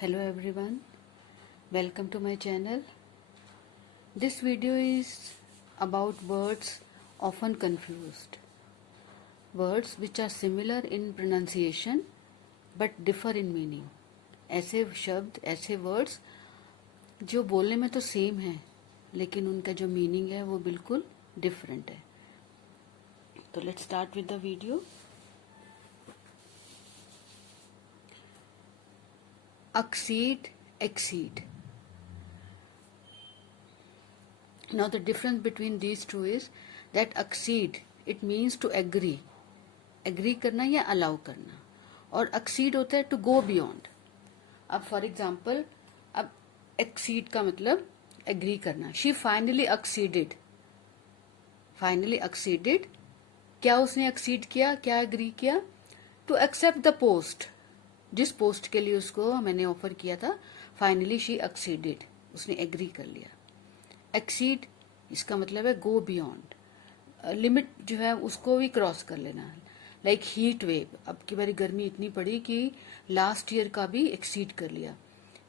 Hello everyone, welcome to my channel. This video is about words often confused. Words which are similar in pronunciation but differ in meaning. ऐसे शब्द, ऐसे words जो बोलने में तो same है लेकिन उनका जो मीनिंग है वो बिल्कुल डिफरेंट है. तो let's start with the video. Exceed, exceed. Now the difference between these two is that exceed, it means to agree. Agree करना या allow करना. और exceed होता है to go beyond. अब for example, अब exceed का मतलब agree करना. She finally acceded. Finally acceded. क्या उसने accede किया, क्या agree किया? To accept the post. जिस पोस्ट के लिए उसको मैंने ऑफर किया था, फाइनली शी एक्सीडेड, उसने एग्री कर लिया. एक्सीड इसका मतलब है गो बियॉन्ड, लिमिट जो है उसको भी क्रॉस कर लेना. लाइक हीट वेव, अब की बारी गर्मी इतनी पड़ी कि लास्ट ईयर का भी एक्सीड कर लिया.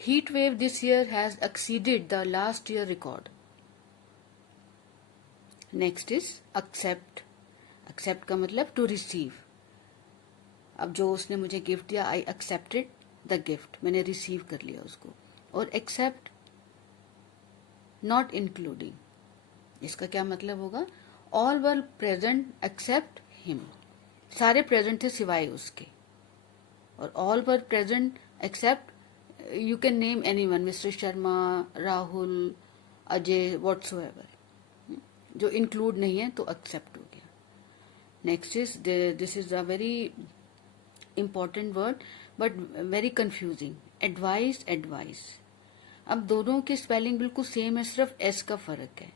Heat wave this year has exceeded the last year record. Next is except. Except का मतलब टू रिसीव. अब जो उसने मुझे गिफ्ट दिया, आई एक्सेप्टेड द गिफ्ट, मैंने रिसीव कर लिया उसको. और एक्सेप्ट नॉट इंक्लूडिंग, इसका क्या मतलब होगा? All were present except him, सारे प्रेजेंट थे सिवाय उसके. और all were present except, you can name anyone, mister Sharma, Rahul, Ajay, whatsoever. जो इंक्लूड नहीं है तो एक्सेप्ट हो गया. Next is, this is a very important word but very confusing. Advice, advice. अब दोनों की स्पेलिंग बिल्कुल सेम है, सिर्फ एस का फर्क है.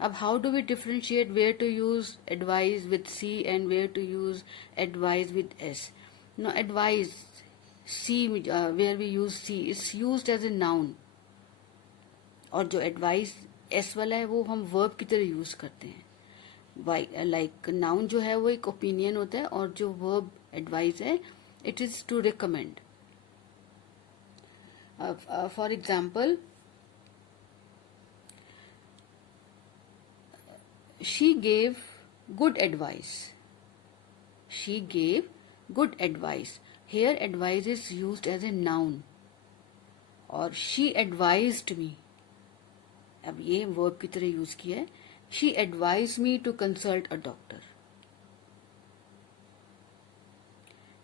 अब how do we differentiate where to use advice with C and where to use advice with S? No, advice C, where we use C is used as a noun, और जो advice S वाला है वो हम verb की तरह use करते हैं. लाइक नाउन जो है वो एक ओपिनियन होता है, और जो वर्ब एडवाइस है it is to recommend. For example, she gave good advice. She gave good advice. Here advice is used as a noun, और शी एडवाइज्ड मी, अब ये वर्ब की तरह यूज किया है. She advised me to consult a doctor.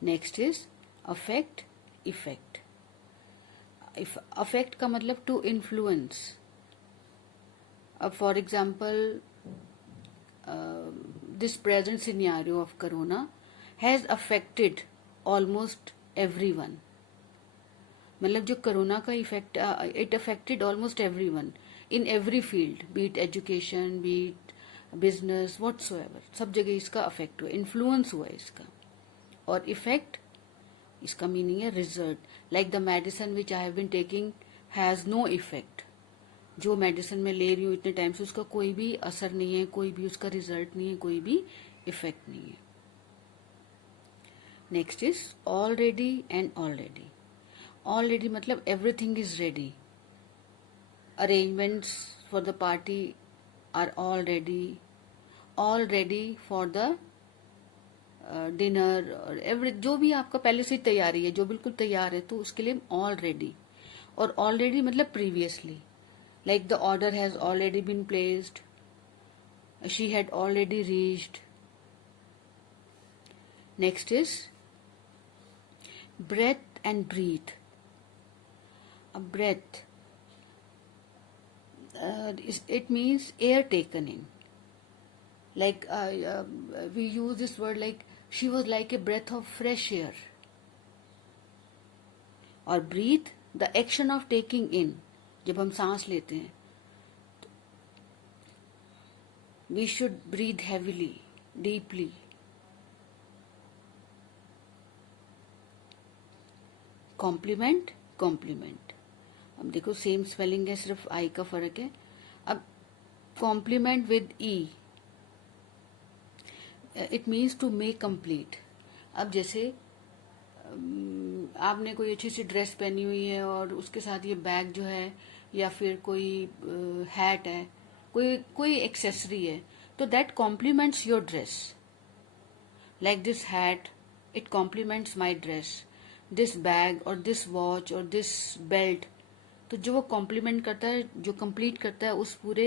Next is affect, effect. Affect का मतलब to influence. अब for example, this present scenario of corona has affected almost everyone. मतलब जो कोरोना का effect, it affected almost everyone in every field, be it education, be it business, whatsoever, सब जगह इसका affect हुआ, इन्फ्लुएंस हुआ इसका. और इफेक्ट, इसका मीनिंग है result. Like the medicine which I have been taking has no effect. जो मेडिसिन मैं ले रही हूँ इतने टाइम से, उसका कोई भी असर नहीं है, कोई भी उसका रिजल्ट नहीं है, कोई भी इफेक्ट नहीं है. Next is already and already. Already मतलब everything is ready. Arrangements for the party are all ready for the dinner, और एवरी, जो भी आपका पहले से तैयारी है, जो बिल्कुल तैयार है, तो उसके लिए ऑलरेडी. और ऑलरेडी मतलब previously. Like the order has already been placed, she had already reached. Next is breath and breathe. अब breath, it means air taken in. Like we use this word like she was like a breath of fresh air. और breathe, the action of taking in. जब हम सांस लेते हैं, we should breathe heavily, deeply. Compliment, compliment. अब देखो same spelling है, सिर्फ आई का फर्क है. अब complement with E, it means to make complete. अब जैसे आपने कोई अच्छी सी ड्रेस पहनी हुई है और उसके साथ ये बैग जो है या फिर कोई हैट है, कोई कोई एक्सेसरी है, तो that complements your dress. Like this hat, it complements my dress. This bag or this watch or this belt, तो जो वो कॉम्प्लीमेंट करता है, जो कंप्लीट करता है उस पूरे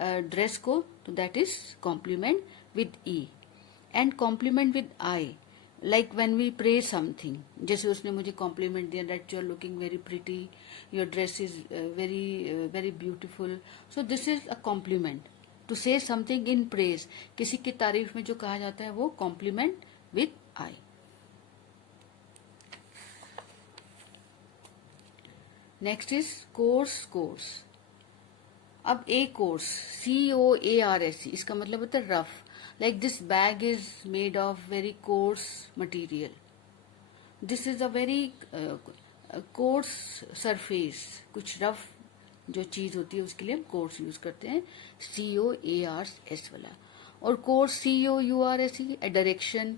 ड्रेस को, तो that is complement with E. And compliment with I, like when we pray something, जैसे उसने मुझे कॉम्प्लीमेंट दिया that you are looking very pretty, your dress is very very beautiful. So this is a compliment. To say something in praise, किसी की तारीफ में जो कहा जाता है वो compliment with I. Next is course. Course, अब ए कोर्स, COARS, इसका मतलब होता है rough. Like this bag is made of very course material. This is a very course surface, कुछ रफ जो चीज होती है उसके लिए हम कोर्स यूज करते हैं, COARS वाला. और course COURS, a direction,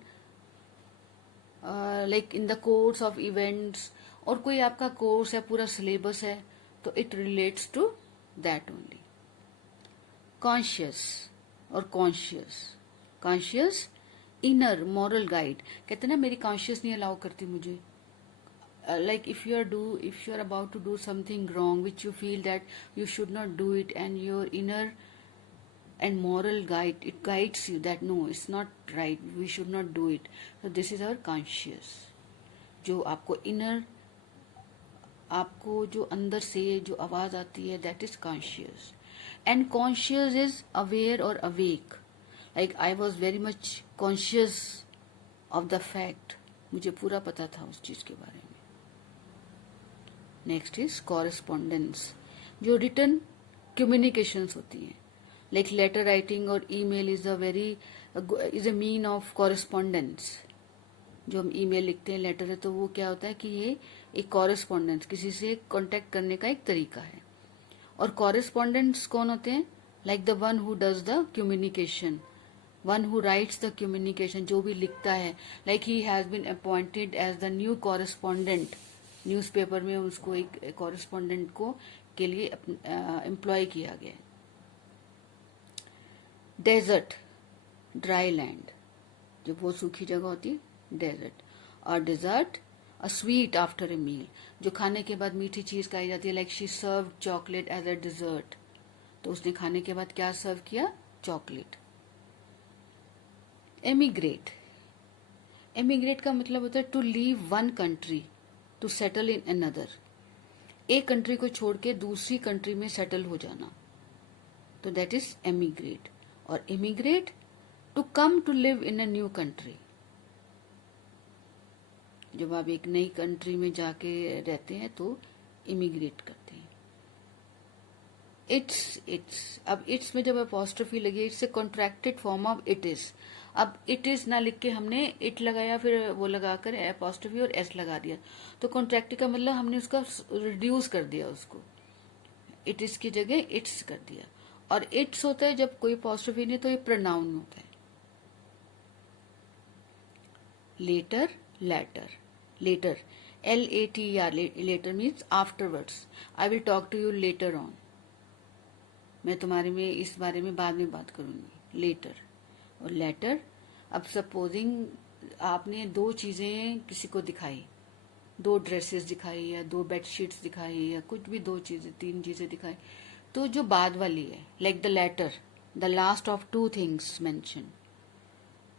like in the course of events. और कोई आपका कोर्स है, पूरा सिलेबस है, तो it relates to that only. Conscious और conscience. Conscience inner moral guide. कहते ना मेरी कॉन्शियस नहीं अलाउ करती मुझे. Like if you are about to do something wrong which you feel that you should not do it, and your inner and moral guide, it guides you that no, it's not right, we should not do it. So this is our conscious. जो आपको inner, आपको जो अंदर से जो आवाज आती है, that is conscious. And conscious is aware or awake. Like I was very much conscious of the fact, मुझे पूरा पता था उस चीज के बारे में. नेक्स्ट इज कॉरेस्पॉन्डेंस, जो रिटर्न कम्युनिकेशंस होती हैं, लाइक लेटर राइटिंग और email is a mean of correspondence. जो हम ईमेल लिखते हैं, लेटर है, तो वो क्या होता है कि ये एक कॉरेस्पॉन्डेंस, किसी से कांटेक्ट करने का एक तरीका है. और कॉरेस्पॉन्डेंट्स कौन होते हैं? Like the one who does the communication, one who writes the communication, जो भी लिखता है. Like he has been appointed as the new correspondent. Newspaper में उसको एक कॉरेस्पॉन्डेंट को के लिए एम्प्लॉय किया गया. डेजर्ट, ड्राई लैंड, जो बहुत सूखी जगह होती है, डेजर्ट. और dessert, a sweet after a meal, जो खाने के बाद मीठी चीज खाई जाती है. Like she serve chocolate as a dessert, तो उसने खाने के बाद क्या सर्व किया? चॉकलेट. एमिग्रेट. एमिग्रेट का मतलब होता है to leave one country to settle in another. एक कंट्री को छोड़ के दूसरी कंट्री में सेटल हो जाना, तो दैट इज एमिग्रेट. और immigrate, to come to live in a new country. जब आप एक नई कंट्री में जाके रहते हैं तो इमिग्रेट करते हैं. इट्स, अब इट्स में जब अपॉस्ट्रोफी लगी, it's a contracted form of it is. अब इट इज ना लिख के हमने इट लगाया, फिर वो लगाकर अपॉस्ट्रोफी और एस लगा दिया, तो कॉन्ट्रैक्टेड का मतलब हमने उसका रिड्यूस कर दिया, उसको इट इज की जगह इट्स कर दिया. और इट्स होता है जब कोई अपॉस्ट्रोफी नहीं, तो ये प्रोनाउन होता है. Later, latter. Later, LATER, later means afterwards. I will talk to you later on, मैं तुम्हारे में इस बारे में बाद में बात करूंगी. लेटर. और लेटर, अब सपोजिंग आपने दो चीजें किसी को दिखाई, दो ड्रेसेस दिखाई या दो बेडशीट्स दिखाई या कुछ भी, दो चीजें, तीन चीजें दिखाई, तो जो बाद वाली है, like the latter, the last of two things mention.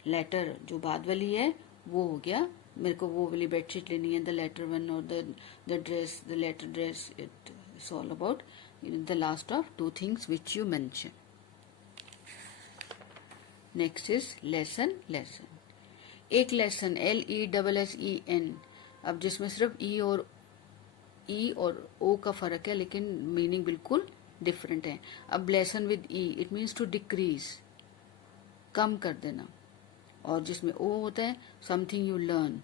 Latter जो बाद वाली है वो हो गया, मेरे को वो वाली बेडशीट लेनी है, द लेटर वन. और the dress, the latter dress, it's all about the last of two things which you mention. Next is lesson. Lesson, एक लेसन, LESSEN. अब जिसमें सिर्फ ई और ओ का फर्क है, लेकिन मीनिंग बिल्कुल डिफरेंट है. अब lessen with E, it means to decrease, कम कर देना. और जिसमें ओ होता है, something you learn,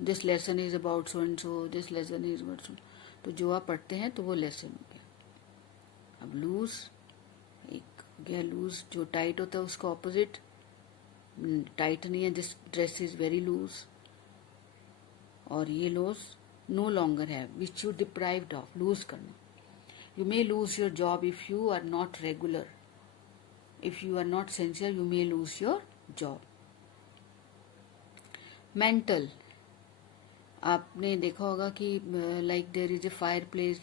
this lesson is about so and so, this lesson is about so. तो जो आप पढ़ते हैं तो वो लेसन हो गया. अब लूज, एक हो गया लूज, जो टाइट होता है उसका ऑपोजिट. टाइट नहीं है, this dress is very loose. और ये लॉस नो लॉन्गर है which you deprived of, lose करना. You may lose your job if you are not regular. If you are not sincere you may lose your job. Mantel, आपने देखा होगा कि like there is a fireplace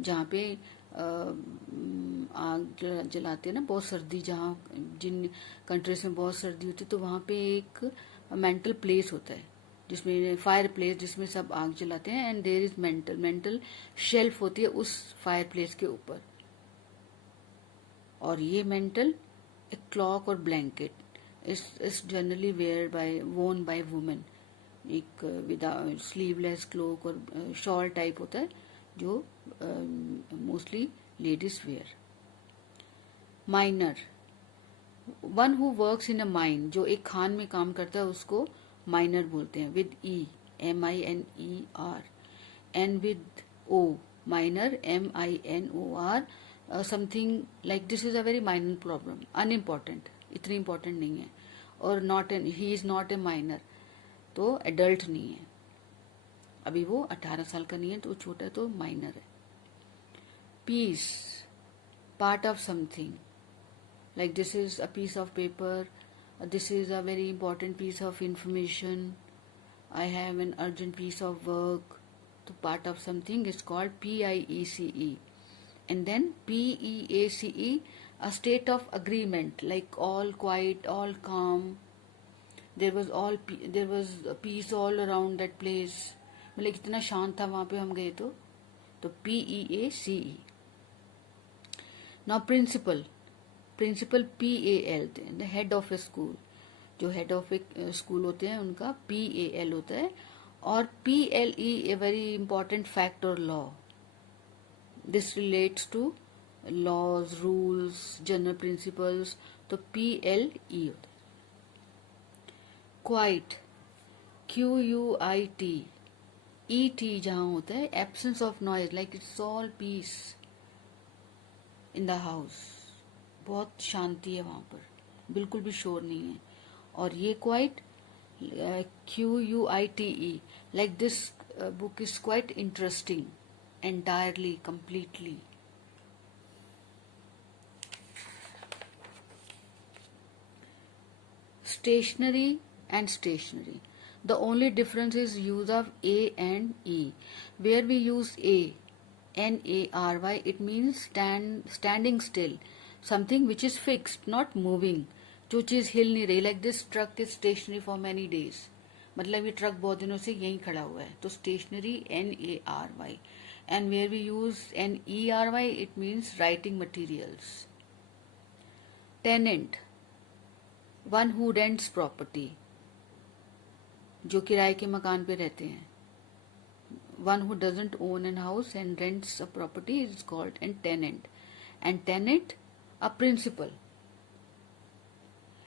जहाँ पे आग जलाते हैं ना, बहुत सर्दी, जहाँ जिन कंट्रीज में बहुत सर्दी होती है तो वहाँ पे एक मेंटल प्लेस होता है जिसमें फायर प्लेस, जिसमें सब आग जलाते हैं. And there is mantel shelf होती है उस फायर प्लेस के ऊपर. और ये मेंटल एक क्लॉक और ब्लैंकेट इज जनरली वोन बाय वुमेन. एक विदाउट स्लीवलेस क्लोक और शॉल टाइप होता है जो mostly ladies wear. Minor, one who works in a mine, जो एक खान में काम करता है उसको माइनर बोलते हैं. With E, MINER, and with O, minor, MINOR. Something like this is a very minor problem, unimportant, इतनी इंपॉर्टेंट नहीं है. और not an, he is not a minor, तो एडल्ट नहीं है, अभी वो 18 साल का नहीं है, तो छोटा है, तो माइनर है. Piece, part of something, like this is a piece of paper, this is a very important piece of information, I have an urgent piece of work. So part of something is called PIECE. And then PEACE, a state of agreement, like all quiet, all calm. There was peace all around that place. मतलब इतना शांत था वहाँ पे हम गए तो PEACE. Now principal PAL, the head of a school, जो हेड ऑफ ए स्कूल होते हैं उनका PAL होता है. और PLE, a very important fact और law. This relates to laws, rules, general principles, तो PLE होता है. क्वाइट, QUIT, ET जहाँ होता है absence of noise, like it's all peace in the house, बहुत शांति है वहाँ पर, बिल्कुल भी शोर नहीं है. और ये quite, QUITE, like this book is quite interesting, entirely, completely. Stationery and stationary. The only difference is use of A and E. Where we use A, NARY, it means standing still, something which is fixed, not moving. जो चीज हिल नहीं रही, like this truck is stationary for many days. मतलब ये truck बहुत दिनों से यहीं खड़ा हुआ है, तो stationary NARY. And where we use NERY, it means writing materials. Tenant, one who rents property, जो किराए के मकान पे रहते हैं. One who doesn't own an house and rents a property is called a tenant. And tenant, a principle,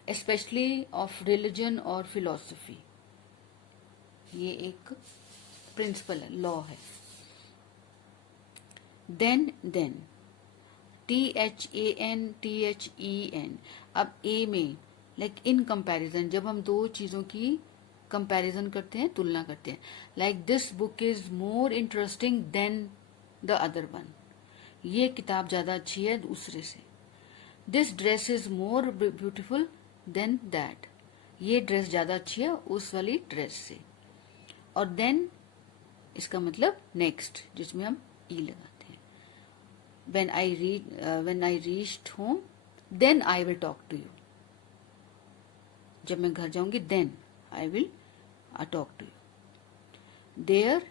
especially of religion or philosophy. ये एक principal है, लॉ है. then THAN. अब A में लाइक इन कंपैरिजन, जब हम दो चीजों की कंपैरिजन करते हैं, तुलना करते हैं. Like this book is more interesting than the other one, ये किताब ज्यादा अच्छी है दूसरे से. This dress is more beautiful than that, ये ड्रेस ज्यादा अच्छी है उस वाली ड्रेस से. और देन इसका मतलब नेक्स्ट, जिसमें हम ई लगाते हैं. when I reached home, then I will talk to you. जब मैं घर जाऊंगी, then I will talk to you. There.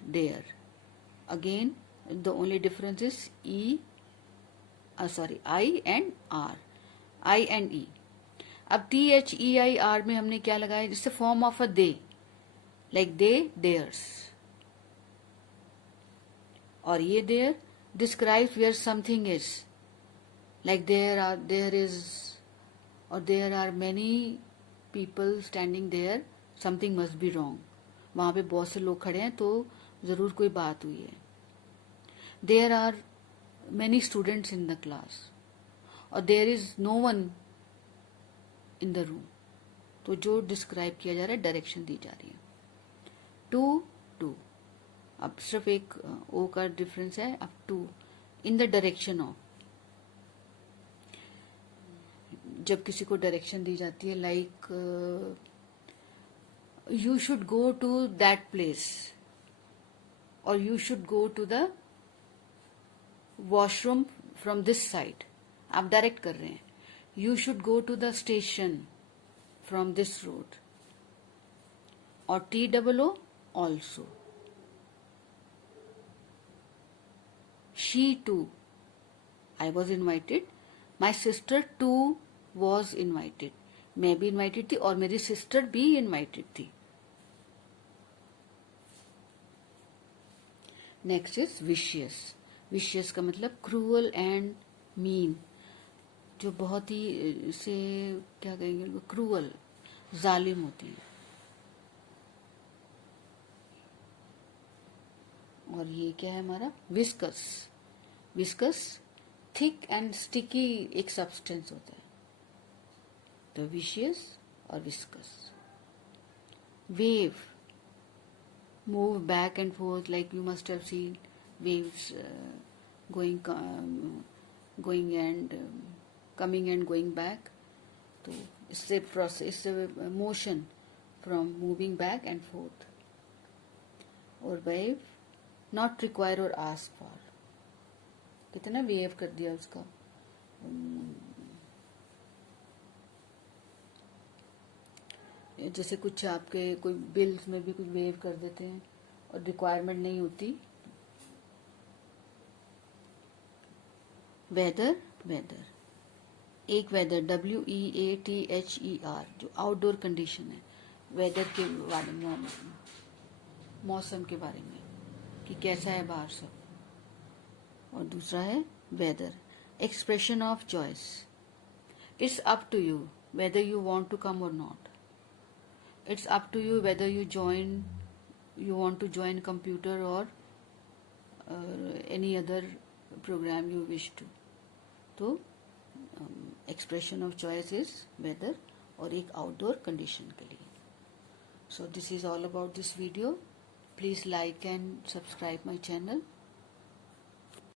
Again, the only difference is I and R. I and E. अब THEIR में हमने क्या लगाया, जिससे form of a they, like they, theirs. और ये there describes where something is, like there is or there are many people standing there, something must be wrong. वहां पे बहुत से लोग खड़े हैं तो जरूर कोई बात हुई है. there are many students in the class, और there is no one in the room. तो जो डिस्क्राइब किया जा रहा है, डायरेक्शन दी जा रही है. टू अब सिर्फ एक ओ का डिफरेंस है, up to, in the direction of. जब किसी को डायरेक्शन दी जाती है, like you should go to that place, और you should go to the washroom from this side, आप डायरेक्ट कर रहे हैं। You should go to the station from this road, और TOO also. She too, I was invited, my sister too was invited, मैं भी invited थी और मेरी sister भी invited थी। Next is vicious. विशियस का मतलब क्रूअल एंड मीन, जो बहुत ही से क्या कहेंगे, क्रूअल, जालिम होती है। और ये क्या है हमारा, viscous. Viscous thick and sticky एक सब्सटेंस होता है। तो विशियस और viscous. Wave, move back and fourth, like you must have seen waves going and coming and going back. तो इससे प्रोसेस, इससे motion from moving back and fourth. और wave, not require और आस्क फॉर, कितना wave कर दिया उसका। जैसे कुछ आपके कोई बिल्स में भी कुछ वेव कर देते हैं और रिक्वायरमेंट नहीं होती। वेदर, वेदर एक वेदर, WEATHER, जो आउटडोर कंडीशन है, वेदर के बारे में, मौसम के बारे में कि कैसा है बाहर सब। और दूसरा है whether, expression of choice. It's up to you whether you want to come और not. It's up to you whether you want to join computer or any other program you wish to। तो expression of choice is whether, और एक outdoor condition के लिए। सो this is all about this video. Please like and subscribe my channel.